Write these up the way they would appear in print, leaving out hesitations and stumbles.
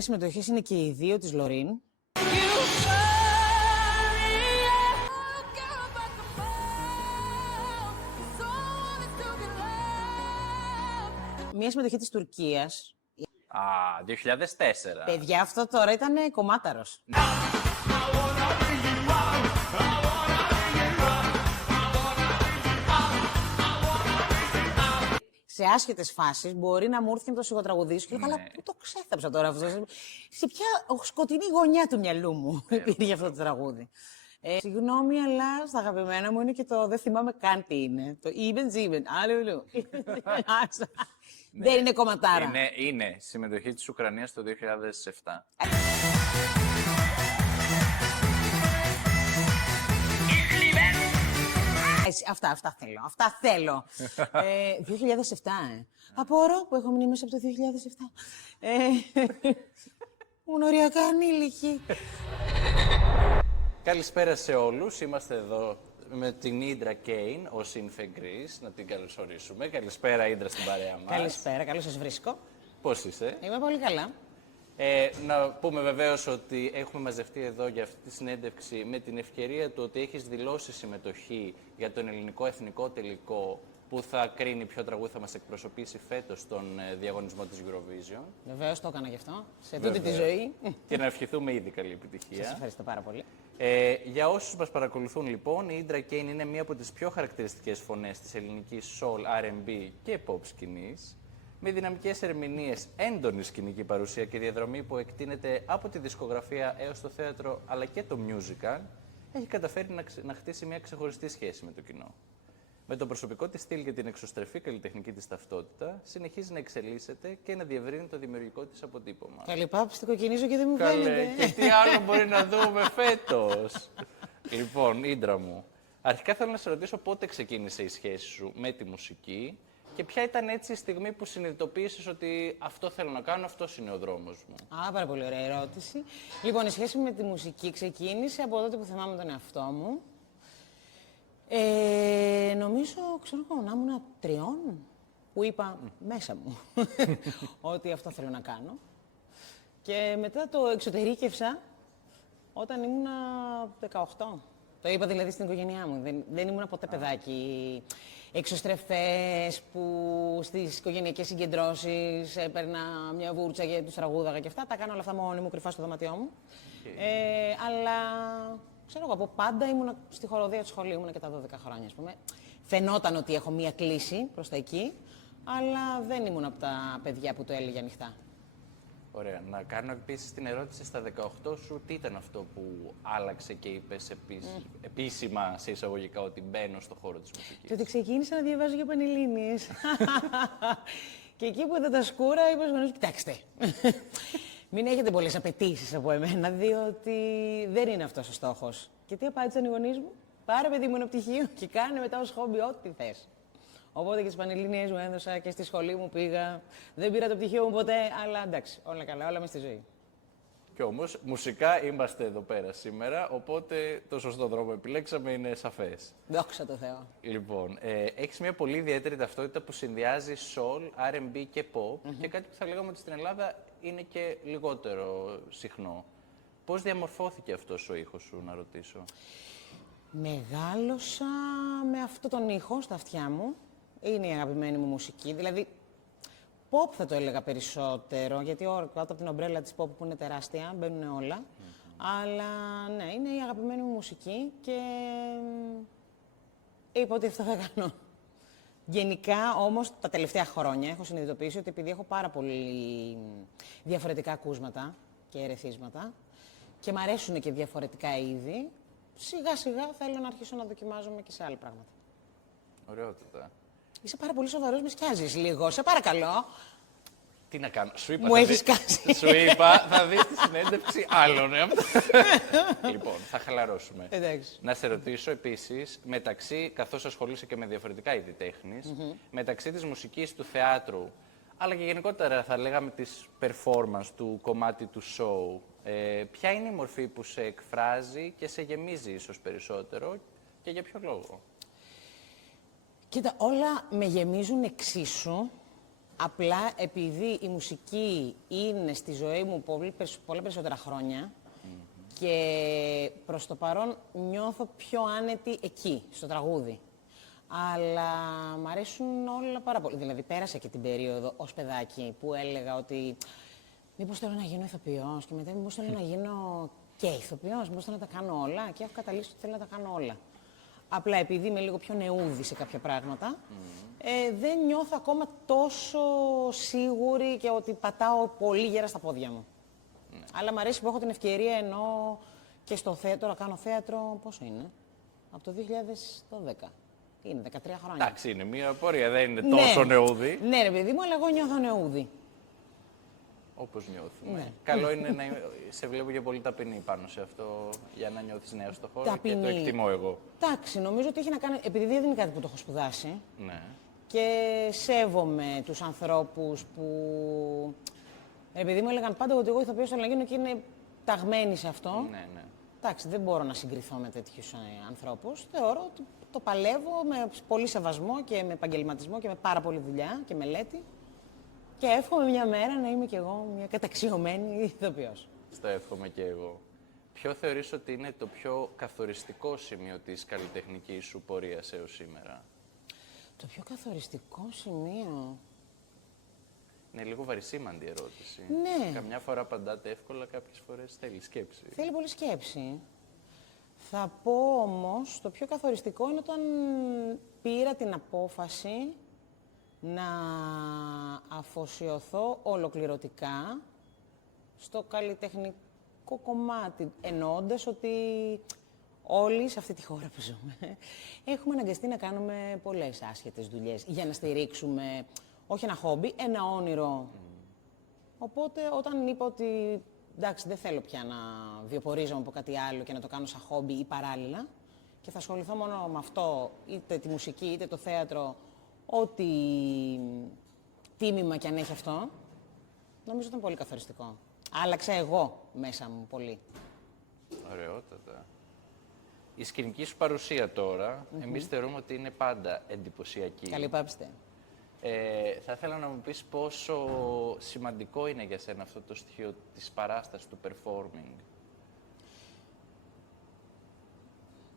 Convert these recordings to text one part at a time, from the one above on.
αγαπημένες συμμετοχές είναι και οι δύο της Λωρίν. Μία συμμετοχή της Τουρκίας. Α, 2004. Παιδιά, αυτό τώρα ήταν κομμάταρος. Σε άσχετες φάσεις μπορεί να μου έρθει να το σιγοτραγουδήσω και λέω, καλά, πού το ξέθαψα τώρα αυτό. Σε ποια σκοτεινή γωνιά του μυαλού μου υπήρχε αυτό το τραγούδι. Συγγνώμη, αλλά στα αγαπημένα μου είναι και το δεν θυμάμαι καν τι είναι. Το Even Ziven. Αλλού. Δεν είναι κομματάρα. Είναι συμμετοχή της Ουκρανίας το 2007. Αυτά θέλω. Αυτά θέλω. 2007, Απορώ που έχω μείνει μέσα από το 2007. Οριακά ανήλικη. Καλησπέρα σε όλους. Είμαστε εδώ με την Ίντρα Κέιν, ως Infegris, να την καλωσορίσουμε. Καλησπέρα, Ίντρα, στην παρέα μας. Καλησπέρα, καλώς σας βρίσκω. Πώς είσαι? Είμαι πολύ καλά. Να πούμε βεβαίως ότι έχουμε μαζευτεί εδώ για αυτή τη συνέντευξη με την ευκαιρία του ότι έχεις δηλώσει συμμετοχή για τον ελληνικό εθνικό τελικό που θα κρίνει ποιο τραγούδι θα μας εκπροσωπήσει φέτος στον διαγωνισμό της Eurovision. Βεβαίως το έκανα γι' αυτό, σε τούτη τη ζωή. Και να ευχηθούμε ήδη καλή επιτυχία. Σας ευχαριστώ πάρα πολύ. Για όσους μας παρακολουθούν λοιπόν, η Ίντρα Κέιν είναι μία από τις πιο χαρακτηριστικές φωνές της ελληνικής soul, R&B και pop σκηνής, με δυναμικές ερμηνείες, έντονη σκηνική παρουσία και διαδρομή που εκτείνεται από τη δισκογραφία έως το θέατρο αλλά και το musical, έχει καταφέρει να χτίσει μια ξεχωριστή σχέση με το κοινό. Με τον προσωπικό της στυλ και την εξωστρεφή καλλιτεχνική της ταυτότητα, συνεχίζει να εξελίσσεται και να διευρύνει το δημιουργικό της αποτύπωμα. Καλή πάπη, κοκκινίζω και δεν μου φαίνεται. Και τι άλλο μπορεί να δούμε φέτος. Λοιπόν, Ίντρα μου, αρχικά θέλω να σε ρωτήσω πότε ξεκίνησε η σχέση σου με τη μουσική και ποια ήταν έτσι η στιγμή που συνειδητοποίησες ότι αυτό θέλω να κάνω, αυτός είναι ο δρόμος μου. Πάρα πολύ ωραία ερώτηση. Λοιπόν, η σχέση μου με τη μουσική ξεκίνησε από τότε που θυμάμαι τον εαυτό μου. Νομίζω, ξέρω εγώ, να ήμουν 3, που είπα μέσα μου ότι αυτό θέλω να κάνω. Και μετά το εξωτερήκευσα όταν ήμουν 18. Το είπα δηλαδή στην οικογένειά μου. Δεν ήμουν ποτέ παιδάκι. Εξωστρεφές που στις οικογενειακές συγκεντρώσεις έπαιρνα μια βούρτσα και τους τραγούδαγα και αυτά. Τα κάνω όλα αυτά μόνη μου, κρυφά στο δωμάτιό μου. Αλλά ξέρω εγώ, από πάντα ήμουν στη χοροδία του σχολείου, ήμουν και τα 12 χρόνια, ας πούμε. Φαινόταν ότι έχω μία κλίση προς τα εκεί, αλλά δεν ήμουν από τα παιδιά που το έλεγε ανοιχτά. Ωραία. Να κάνω επίσης την ερώτηση στα 18 σου, τι ήταν αυτό που άλλαξε και είπες επίσημα, σε εισαγωγικά, ότι μπαίνω στο χώρο της μουσικής? Και ότι ξεκίνησα να διαβάζω για πανελλήνιες. Και εκεί που είδα τα σκούρα, είπα στους γονείς, κοιτάξτε, μην έχετε πολλές απαιτήσεις από εμένα, διότι δεν είναι αυτός ο στόχος. Και τι απάντησαν οι γονείς μου? Πάρε παιδί μου ένα πτυχίο και κάνε μετά ως χόμπι ό,τι θες. Οπότε και στις πανελλήνιες μου έδωσα και στη σχολή μου πήγα. Δεν πήρα το πτυχίο μου ποτέ, αλλά εντάξει, όλα καλά, όλα μες στη ζωή. Κι όμως, μουσικά είμαστε εδώ πέρα σήμερα, οπότε το σωστό δρόμο επιλέξαμε, είναι σαφές. Δόξα τω Θεώ. Λοιπόν, έχεις μια πολύ ιδιαίτερη ταυτότητα που συνδυάζει soul, R&B και pop και κάτι που θα λέγαμε ότι στην Ελλάδα είναι και λιγότερο συχνό. Πώς διαμορφώθηκε αυτός ο ήχος σου, να ρωτήσω? Μεγάλωσα με αυτόν τον ήχο στα αυτιά μου. Είναι η αγαπημένη μου μουσική. Δηλαδή, pop θα το έλεγα περισσότερο, γιατί κάτω από την ομπρέλα της pop που είναι τεράστια, μπαίνουν όλα. Αλλά ναι, είναι η αγαπημένη μου μουσική και είπα ότι αυτό θα κάνω. Γενικά, όμως, τα τελευταία χρόνια έχω συνειδητοποιήσει ότι επειδή έχω πάρα πολύ διαφορετικά ακούσματα και ερεθίσματα και μ' αρέσουν και διαφορετικά είδη, σιγά-σιγά θέλω να αρχίσω να δοκιμάζομαι και σε άλλα πράγματα. Ωραιότητα. Είσαι πάρα πολύ σοβαρός, με σκιάζεις λίγο. Σε παρακαλώ. Τι να κάνω, σου είπα. Μου έχεις κάσει. Σου είπα, θα δεις τη συνέντευξη άλλων. Λοιπόν, θα χαλαρώσουμε. Εντάξει. Να σε ρωτήσω επίσης, καθώς ασχολείσαι και με διαφορετικά είδη τέχνης, μεταξύ της μουσικής, του θεάτρου, αλλά και γενικότερα θα λέγαμε της performance, του κομμάτι του show, ποια είναι η μορφή που σε εκφράζει και σε γεμίζει ίσως περισσότερο και για ποιο λόγο? Κοίτα, όλα με γεμίζουν εξίσου, Απλά επειδή η μουσική είναι στη ζωή μου πολλά περισσότερα χρόνια και προς το παρόν νιώθω πιο άνετη εκεί, στο τραγούδι. Αλλά μ' αρέσουν όλα πάρα πολύ. Δηλαδή πέρασα και την περίοδο ως παιδάκι που έλεγα ότι μήπως θέλω να γίνω ηθοποιός και μετά μήπως θέλω να γίνω και ηθοποιός, μήπως θέλω να τα κάνω όλα και έχω καταλήξει ότι θέλω να τα κάνω όλα. Απλά επειδή είμαι λίγο πιο νεούδη σε κάποια πράγματα, δεν νιώθω ακόμα τόσο σίγουρη και ότι πατάω πολύ γέρα στα πόδια μου. Αλλά μου αρέσει που έχω την ευκαιρία, ενώ και στο θέατρο, κάνω θέατρο, πόσο είναι, από το 2012. Είναι 13 χρόνια. Εντάξει, είναι μια πορεία, δεν είναι τόσο νεούδη. Ναι, ρε παιδί μου, αλλά εγώ νιώθω νεούδη. Όπως νιώθουμε. Ναι. Καλό είναι να σε βλέπω και πολύ ταπεινή πάνω σε αυτό, για να νιώθεις νέο στο χώρο και το εκτιμώ εγώ. Εντάξει, νομίζω ότι έχει να κάνει, επειδή δεν είναι κάτι που το έχω σπουδάσει, ναι. και σέβομαι τους ανθρώπους που, επειδή μου έλεγαν πάντα ότι εγώ ηθοποιός θέλω να γίνω και είναι ταγμένοι σε αυτό. Ναι, ναι. Εντάξει, δεν μπορώ να συγκριθώ με τέτοιους ανθρώπους. Θεωρώ ότι το παλεύω με πολύ σεβασμό και με επαγγελματισμό και με πάρα πολλή δουλειά και μελέτη. Και εύχομαι μια μέρα να είμαι κι εγώ μια καταξιωμένη ηθοποιός. Στο εύχομαι και εγώ. Ποιο θεωρείς ότι είναι το πιο καθοριστικό σημείο της καλλιτεχνικής σου πορείας έως σήμερα? Το πιο καθοριστικό σημείο... Είναι λίγο βαρισίμαντη ερώτηση. Ναι. Καμιά φορά απαντάτε εύκολα, κάποιες φορές θέλει σκέψη. Θέλει πολύ σκέψη. Θα πω όμως, το πιο καθοριστικό είναι όταν πήρα την απόφαση να αφοσιωθώ ολοκληρωτικά στο καλλιτεχνικό κομμάτι, εννοώντας ότι όλοι σε αυτή τη χώρα που ζούμε έχουμε αναγκαστεί να κάνουμε πολλές άσχετες δουλειές για να στηρίξουμε όχι ένα χόμπι, ένα όνειρο. Οπότε όταν είπα ότι εντάξει, δεν θέλω πια να βιοπορίζομαι από κάτι άλλο και να το κάνω σαν χόμπι ή παράλληλα και θα ασχοληθώ μόνο με αυτό, είτε τη μουσική είτε το θέατρο, ό,τι τίμημα κι αν έχει αυτό, νομίζω ήταν πολύ καθοριστικό. Άλλαξα εγώ μέσα μου πολύ. Ωραιότατα. Η σκηνική σου παρουσία τώρα, εμείς θεωρούμε ότι είναι πάντα εντυπωσιακή. Καλή πάψτε. Θα ήθελα να μου πεις πόσο σημαντικό είναι για σένα αυτό το στοιχείο της παράστασης, του performing.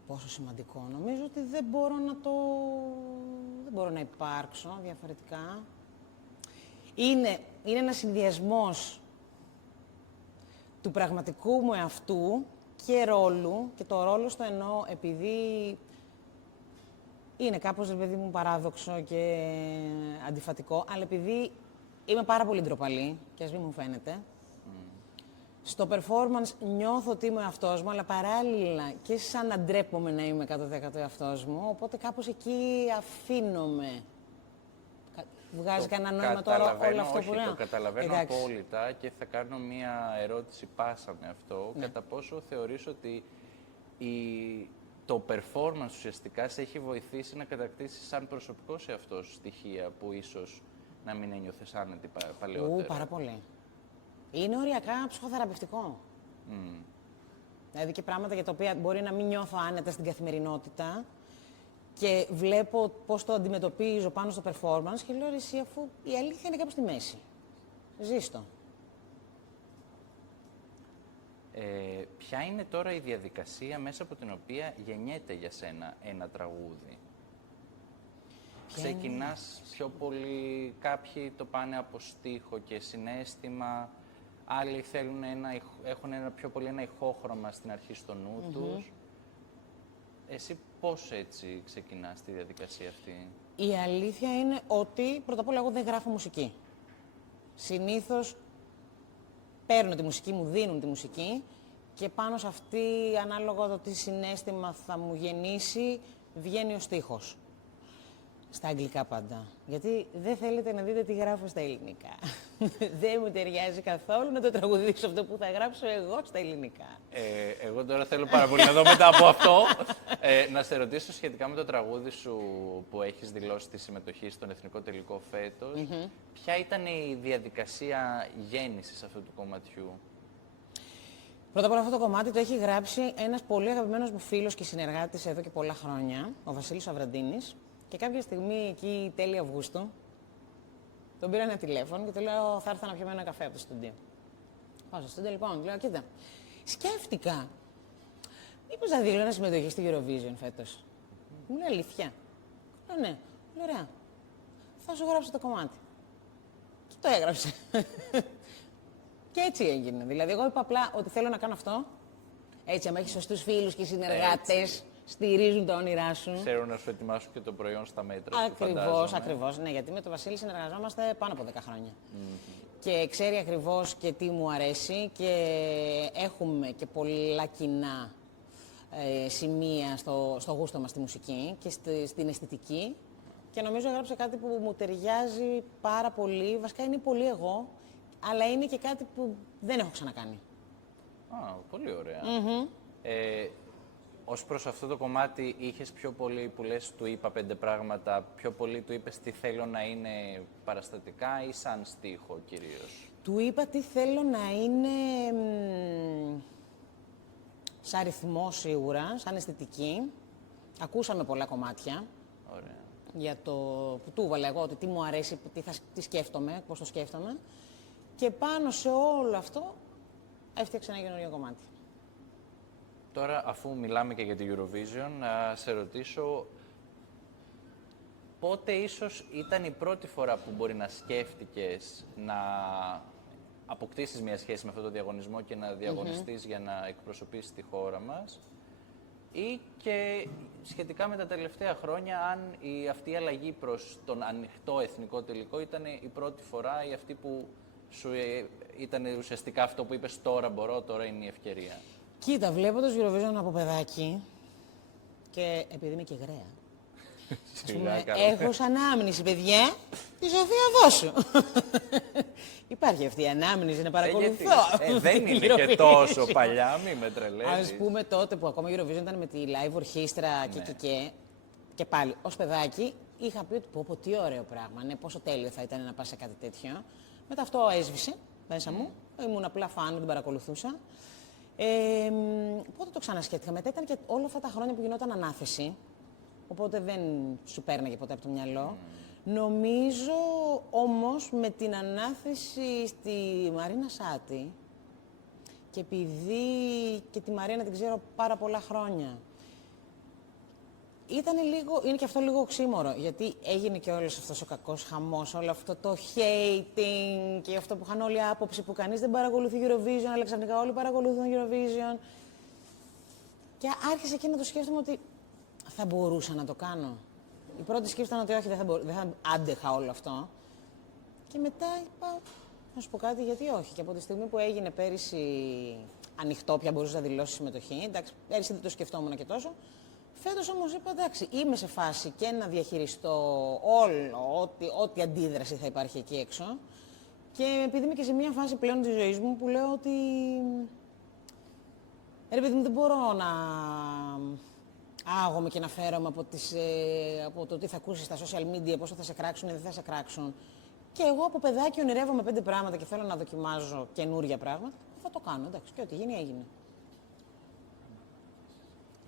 Πόσο σημαντικό. Νομίζω ότι δεν μπορώ να υπάρξω διαφορετικά. Είναι ένας συνδυασμός του πραγματικού μου εαυτού και ρόλου, και το ρόλο στο εννοώ επειδή είναι κάπως, ρε παιδί μου, παράδοξο και αντιφατικό, αλλά επειδή είμαι πάρα πολύ ντροπαλή, και ας μην μου φαίνεται, στο performance νιώθω ότι είμαι ο εαυτός μου, αλλά παράλληλα και σαν να ντρέπομαι να είμαι 100% εαυτός μου, οπότε κάπως εκεί αφήνομαι. Βγάζει κανένα νόημα τώρα όλο αυτό που λέω? Το καταλαβαίνω απόλυτα και θα κάνω μία ερώτηση πάσα με αυτό. Ναι. Κατά πόσο θεωρείς ότι το performance ουσιαστικά σε έχει βοηθήσει να κατακτήσεις σαν προσωπικό σε αυτό στοιχεία που ίσως να μην ένιωθες άνετη παλαιότερα? Πάρα πολύ. Είναι οριακά ψυχοθεραπευτικό. Δηλαδή και πράγματα για τα οποία μπορεί να μην νιώθω άνετα στην καθημερινότητα και βλέπω πώς το αντιμετωπίζω πάνω στο performance και λέω, εσύ, αφού η αλήθεια είναι κάπου στη μέση. Ζήστο. Ποια είναι τώρα η διαδικασία μέσα από την οποία γεννιέται για σένα ένα τραγούδι? Ξεκινάς πιο πολύ, κάποιοι το πάνε από στίχο και συναίσθημα, άλλοι έχουν πιο πολύ ένα ηχόχρωμα στην αρχή στο νου τους. Εσύ πώς έτσι ξεκινάς τη διαδικασία αυτή? Η αλήθεια είναι ότι, πρώτα απ' όλα, εγώ δεν γράφω μουσική. Συνήθως παίρνω τη μουσική, μου δίνουν τη μουσική και πάνω σε αυτή, ανάλογα το τι συναίσθημα θα μου γεννήσει, βγαίνει ο στίχος. Στα αγγλικά πάντα. Γιατί δεν θέλετε να δείτε τι γράφω στα ελληνικά. Δεν μου ταιριάζει καθόλου να το τραγουδήσω αυτό που θα γράψω εγώ στα ελληνικά. Εγώ τώρα θέλω πάρα πολύ να δω μετά από αυτό. Να σε ρωτήσω σχετικά με το τραγούδι σου που έχεις δηλώσει τη συμμετοχή στον Εθνικό Τελικό φέτος. Ποια ήταν η διαδικασία γέννησης αυτού του κομματιού? Πρώτα απ' όλα αυτό το κομμάτι το έχει γράψει ένας πολύ αγαπημένος μου φίλος και συνεργάτης εδώ και πολλά χρόνια, ο Βασίλης Αβραντίνης. Και κάποια στιγμή εκεί τέλη Αυγούστου, Τον πήρα ένα τηλέφωνο και του λέω: θα έρθω να πιούμε ένα καφέ από το στούντιο. Πάω στο στούντιο, λοιπόν, του λέω: κοίτα, σκέφτηκα. Μήπως θα δηλώνω συμμετοχή στη Eurovision φέτος. Μου λέει αλήθεια. Λέω ναι. Λέω ωραία. Θα σου γράψω το κομμάτι. Και το έγραψε. Και έτσι έγινε. Δηλαδή, εγώ είπα απλά ότι θέλω να κάνω αυτό. Έτσι, άμα έχεις σωστούς φίλους και συνεργάτες, στηρίζουν τα όνειρά σου. Ξέρουν να σου ετοιμάσουν και το προϊόν στα μέτρα. Ακριβώς, ακριβώς. Ναι, γιατί με τον Βασίλη συνεργαζόμαστε πάνω από 10 χρόνια. Και ξέρει ακριβώς και τι μου αρέσει και έχουμε και πολλά κοινά σημεία στο γούστο μας στη μουσική και στην αισθητική. Και νομίζω έγραψε κάτι που μου ταιριάζει πάρα πολύ. Βασικά είναι πολύ εγώ, αλλά είναι και κάτι που δεν έχω ξανακάνει. Α, πολύ ωραία. Ως προς αυτό το κομμάτι, είχες πιο πολύ που λες του είπα 5 πράγματα, πιο πολύ του είπες τι θέλω να είναι παραστατικά ή σαν στίχο κυρίως? Του είπα τι θέλω να είναι σαν ρυθμό σίγουρα, σαν αισθητική. Ακούσαμε πολλά κομμάτια. Ωραία. Για το που του έβαλα εγώ, ότι τι μου αρέσει, τι σκέφτομαι, πώς το σκέφτομαι. Και πάνω σε όλο αυτό έφτιαξε ένα καινούριο κομμάτι. Τώρα, αφού μιλάμε και για την Eurovision, να σε ρωτήσω πότε ίσως ήταν η πρώτη φορά που μπορεί να σκέφτηκες να αποκτήσεις μια σχέση με αυτό το διαγωνισμό και να διαγωνιστείς για να εκπροσωπήσεις τη χώρα μας, ή και σχετικά με τα τελευταία χρόνια, αν αυτή η αλλαγή προς τον ανοιχτό εθνικό τελικό ήταν η πρώτη φορά ή αυτή που σου ήταν ουσιαστικά αυτό που είπες τώρα μπορώ, τώρα είναι η ευκαιρία? Κοίτα, βλέποντας Eurovision από παιδάκι και επειδή είμαι και γραία, έχω σαν ανάμνηση, παιδιά, τη Σοφία Βόσου. Υπάρχει αυτή η ανάμνηση να παρακολουθώ. Δεν είναι και τόσο παλιά, μη με τρελαίνεις. Ας πούμε τότε που ακόμα η Eurovision ήταν με τη live ορχήστρα και πάλι ως παιδάκι είχα πει ότι πω τι ωραίο πράγμα, ναι, πόσο τέλειο θα ήταν να πας σε κάτι τέτοιο. Μετά αυτό έσβησε μέσα μου, ήμουν απλά φαν, την παρακολουθούσα. Οπότε το ξανασκέφτηκα. Μετά ήταν και όλα αυτά τα χρόνια που γινόταν ανάθεση, οπότε δεν σου πέρναγε ποτέ από το μυαλό. Νομίζω όμως με την ανάθεση στη Μαρίνα Σάτι και επειδή και τη Μαρίνα την ξέρω πάρα πολλά χρόνια, είναι και αυτό λίγο οξύμορο, γιατί έγινε και όλος αυτός ο κακός χαμός, όλο αυτό το hating και αυτό που είχαν όλοι άποψη που κανείς δεν παρακολουθεί Eurovision, αλλά ξαφνικά όλοι παρακολουθούν Eurovision. Και άρχισε εκεί να το σκέφτομαι ότι θα μπορούσα να το κάνω. Η πρώτη σκέψη ήταν ότι όχι, δεν θα άντεχα όλο αυτό. Και μετά είπα, να σου πω κάτι, γιατί όχι. Και από τη στιγμή που έγινε πέρυσι ανοιχτό, πια μπορούσε να δηλώσει συμμετοχή. Εντάξει, πέρυσι δεν το σκεφτόμουν και τόσο. Φέτος όμως είπα, εντάξει, είμαι σε φάση και να διαχειριστώ όλο, ό,τι αντίδραση θα υπάρχει εκεί έξω. Και επειδή είμαι και σε μια φάση πλέον της ζωής μου που λέω ότι ρε παιδί μου, δεν μπορώ να άγομαι και να φέρομαι από το τι θα ακούσεις στα social media, πόσο θα σε κράξουν ή δεν θα σε κράξουν. Και εγώ από παιδάκι ονειρεύομαι 5 πράγματα και θέλω να δοκιμάζω καινούργια πράγματα. Θα το κάνω, εντάξει, και ό,τι γίνει, έγινε.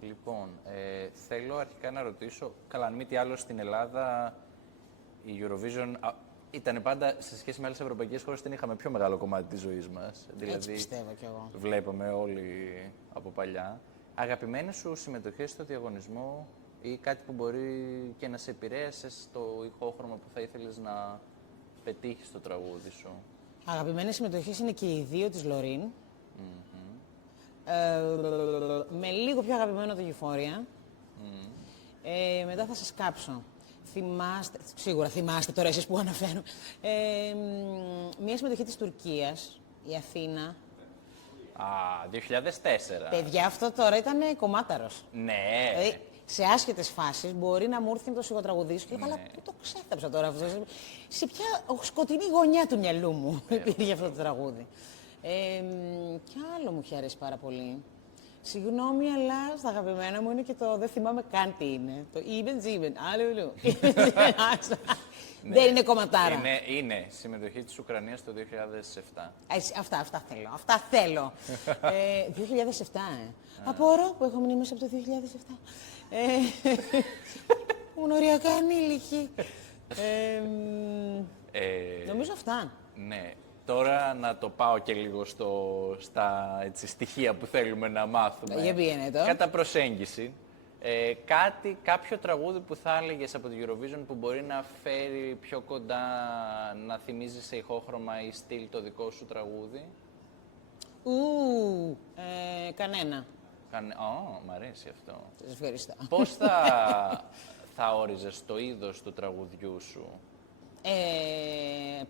Λοιπόν, θέλω αρχικά να ρωτήσω, καλά, αν μη τι άλλο στην Ελλάδα, η Eurovision ήταν πάντα, σε σχέση με άλλες ευρωπαϊκές χώρες, την είχαμε πιο μεγάλο κομμάτι της ζωής μας. Έτσι πιστεύω κι εγώ. Βλέπαμε όλοι από παλιά. Αγαπημένες σου συμμετοχές στο διαγωνισμό ή κάτι που μπορεί και να σε επηρέασε στο ηχόχρωμα που θα ήθελες να πετύχεις στο τραγούδι σου? Αγαπημένες συμμετοχές είναι και οι 2 της Λωρίν. Με λίγο πιο αγαπημένο το Euphoria. Μετά θα σας κάψω. Σίγουρα θυμάστε τώρα εσείς που αναφέρω. Μια συμμετοχή της Τουρκίας, η Αθήνα. 2004. Παιδιά, αυτό τώρα ήταν κομμάταρος. Ναι. Δηλαδή, σε άσχετες φάσεις μπορεί να μου έρθει να το σιγοτραγουδήσω και καλά, πού το ξέθαψα τώρα αυτό. Σε ποια σκοτεινή γωνιά του μυαλού μου υπήρχε αυτό το τραγούδι. Κι άλλο μου είχε αρέσει πάρα πολύ. Συγγνώμη, αλλά στα αγαπημένα μου είναι και το δεν θυμάμαι καν τι είναι. Το Even Ziven. Αλλού. Δεν είναι κομματάρα. Είναι συμμετοχή της Ουκρανίας το 2007. Αυτά θέλω. Αυτά θέλω. 2007, Απορώ που έχω μνήμες από το 2007. Ήμουν οριακά ανήλικη. Νομίζω αυτά. Ναι. Τώρα να το πάω και λίγο στα έτσι, στοιχεία που θέλουμε να μάθουμε. Για πήγαινε το. Κατά προσέγγιση. Κάποιο τραγούδι που θα έλεγες από το Eurovision που μπορεί να φέρει πιο κοντά, να θυμίζει σε ηχόχρωμα ή στυλ το δικό σου τραγούδι. Κανένα. Μ' αρέσει αυτό. Σας ευχαριστώ. Πώς θα όριζες το είδος του τραγουδιού σου?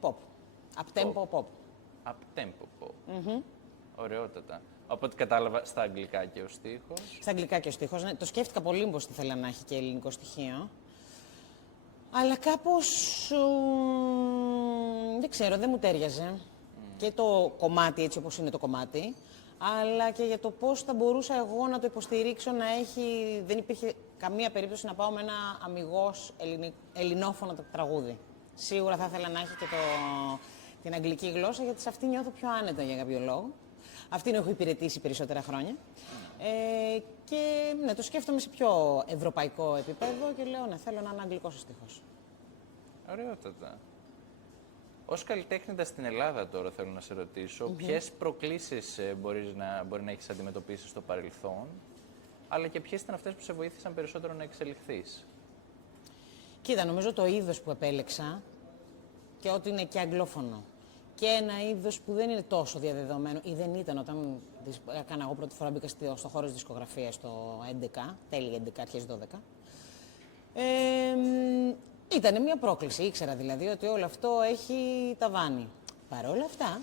Pop. Up-tempo pop. Up-tempo pop. Ωραιότατα. Από ό,τι κατάλαβα, στα αγγλικά και ο στίχος. Στα αγγλικά και ο στίχος, ναι. Το σκέφτηκα πολύ πως ήθελα να έχει και ελληνικό στοιχείο. Αλλά κάπως, δεν ξέρω, δεν μου τέριαζε. Και το κομμάτι έτσι όπως είναι το κομμάτι, αλλά και για το πώς θα μπορούσα εγώ να το υποστηρίξω να έχει... Δεν υπήρχε καμία περίπτωση να πάω με ένα αμιγώς ελληνόφωνο τραγούδι. Σίγουρα θα ήθελα να έχει και την αγγλική γλώσσα, γιατί σε αυτή νιώθω πιο άνετα για κάποιο λόγο. Αυτήν έχω υπηρετήσει περισσότερα χρόνια. Και ναι, το σκέφτομαι σε πιο ευρωπαϊκό επίπεδο και λέω ναι, θέλω να είναι αγγλικός ο στίχος. Ωραιότατα. Ως καλλιτέχνητα στην Ελλάδα τώρα θέλω να σε ρωτήσω, ποιες προκλήσεις μπορεί να έχεις αντιμετωπίσει στο παρελθόν, αλλά και ποιες ήταν αυτές που σε βοήθησαν περισσότερο να εξελιχθείς? Κοίτα, νομίζω το είδος που επέλεξα και ότι είναι και αγγλόφωνο και ένα είδος που δεν είναι τόσο διαδεδομένο ή δεν ήταν όταν έκανα εγώ πρώτη φορά μπήκα στο χώρο της δισκογραφίας το 11, τέλη 11, αρχές 12. Ήταν μια πρόκληση, ήξερα δηλαδή ότι όλο αυτό έχει ταβάνι. Παρ' όλα αυτά,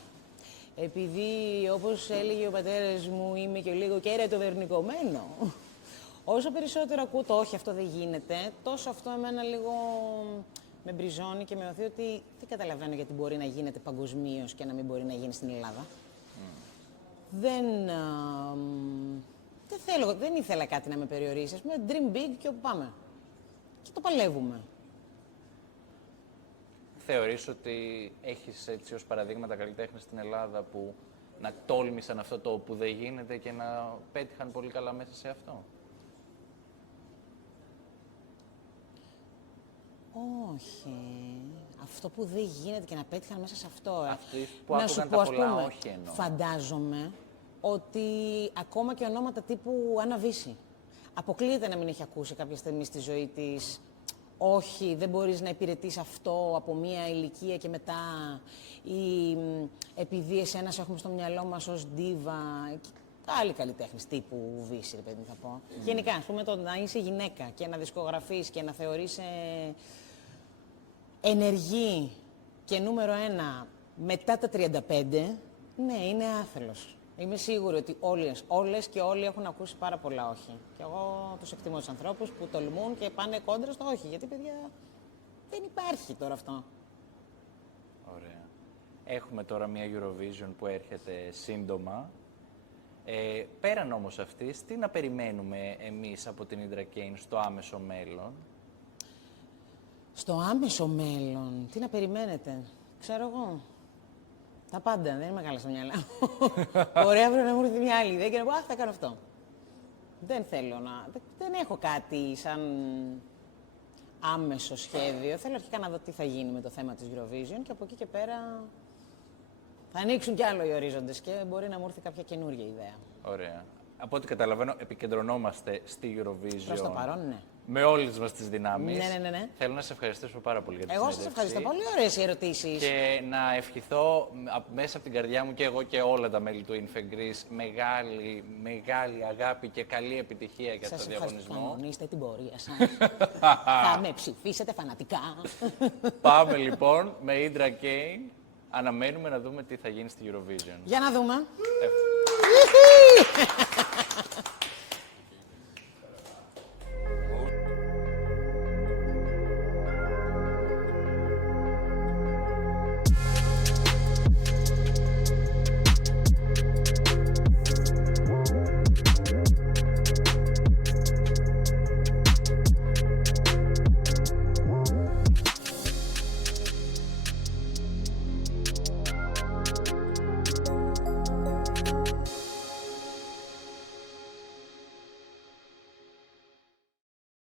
επειδή όπως έλεγε ο πατέρας μου είμαι και λίγο κερατοβερνικωμένο, όσο περισσότερο ακούω το όχι αυτό δεν γίνεται, τόσο αυτό εμένα λίγο με μπριζώνει και με οθεί ότι δεν καταλαβαίνω γιατί μπορεί να γίνεται παγκοσμίως και να μην μπορεί να γίνει στην Ελλάδα. Δεν ήθελα κάτι να με περιορίσει. Ας πούμε, dream big και όπου πάμε. Και το παλεύουμε. Θεωρείς ότι έχεις έτσι ως παραδείγματα καλλιτέχνες στην Ελλάδα που να τόλμησαν αυτό το που δεν γίνεται και να πέτυχαν πολύ καλά μέσα σε αυτό? Όχι. Αυτό που δεν γίνεται και να πέτυχαν μέσα σε αυτό. Αυτοί που άκουγαν τα πολλά όχι εννοώ. Φαντάζομαι ότι ακόμα και ονόματα τύπου Άννα Βύση. Αποκλείεται να μην έχει ακούσει κάποια στιγμή στη ζωή της όχι, δεν μπορείς να υπηρετείς αυτό από μία ηλικία και μετά ή επειδή εσένα σε έχουμε στο μυαλό μας ως ντίβα. Άλλοι καλλιτέχνες τύπου Βύση, ρε παιδί μου, θα πω. Γενικά, ας πούμε, το να είσαι γυναίκα και να δισκογραφείς και να θεωρείσαι ενεργή και νούμερο 1 μετά τα 35, ναι, είναι άθελος. Είμαι σίγουρη ότι όλες και όλοι έχουν ακούσει πάρα πολλά όχι. Και εγώ τους εκτιμώ τους ανθρώπους που τολμούν και πάνε κόντρα στο όχι. Γιατί, παιδιά, δεν υπάρχει τώρα αυτό. Ωραία. Έχουμε τώρα μια Eurovision που έρχεται σύντομα. Πέραν όμως αυτής, τι να περιμένουμε εμείς από την Indra Cain στο άμεσο μέλλον? Στο άμεσο μέλλον, τι να περιμένετε, ξέρω εγώ. Τα πάντα, δεν είμαι καλά στο μυαλά μου. Μπορεί αύριο να μου έρθει μια άλλη ιδέα και να πω, θα κάνω αυτό. Δεν θέλω να... Δεν έχω κάτι σαν άμεσο σχέδιο. Θέλω αρχικά να δω τι θα γίνει με το θέμα της Eurovision και από εκεί και πέρα θα ανοίξουν κι άλλο οι ορίζοντες και μπορεί να μου έρθει κάποια καινούργια ιδέα. Ωραία. Από ό,τι καταλαβαίνω, επικεντρωνόμαστε στη Eurovision. Προς το παρόν, ναι. Με όλες μας τις δυνάμεις. Ναι. Θέλω να σε ευχαριστήσω πάρα πολύ για τη Εγώ συνέντευξη. σας ευχαριστώ. Πολύ ωραίες οι ερωτήσεις. Και να ευχηθώ μέσα από την καρδιά μου και εγώ και όλα τα μέλη του Infegris μεγάλη αγάπη και καλή επιτυχία για το διαγωνισμό. Σας ευχαριστώ. Την πορεία σας. Θα με ψηφίσετε φανατικά. Πάμε λοιπόν με Indra Cain. Αναμένουμε να δούμε τι θα γίνει στη Eurovision. Για να δούμε.